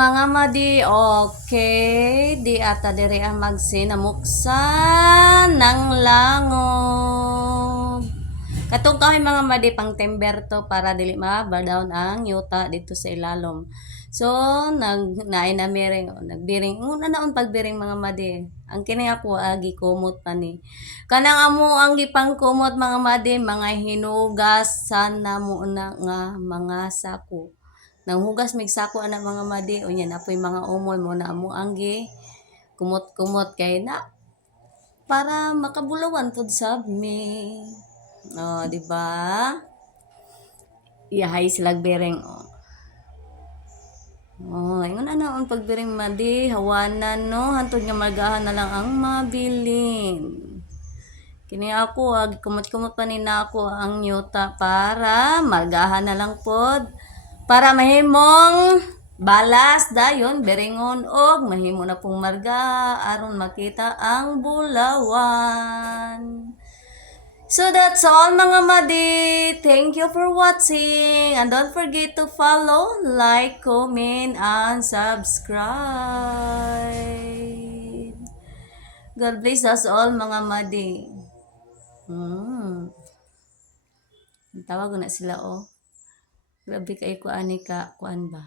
mga madi, okay, di ata diri ang magsinamuksan ng langob. Katong kami mga madi pang timber to para dili ma-down ang yuta dito sa ilalom. So, naay na miring, nagbiring, una naon pagbiring mga madi. Ang kini ako agi kumot pa ni. Kanang amo ang gipang kumot mga madi, mga hinugasan na mo na nga mga sako. Nang hugas mig sako ana mga madi, unya na po'y mga umol mo na amo ang gi kumot-kumot kay na para makabulawan pud sab mi. Oh, di ba? Iyahay sila bereng. Oh, ingon na naon pagbiring madi, hawanan no, hantod nga magahan na lang ang mabilin. Kini ako, kumot-kumot pa ni na ako ang yuta para magahan na lang pod. Para mahimong balas dayon, beringon og mahimo na pong marga aron makita ang bulawan. So that's all mga madi. Thank you for watching. And don't forget to follow, like, comment, and subscribe. God bless us all mga madi. Tawag na sila oh. Grabe kay kuan ba?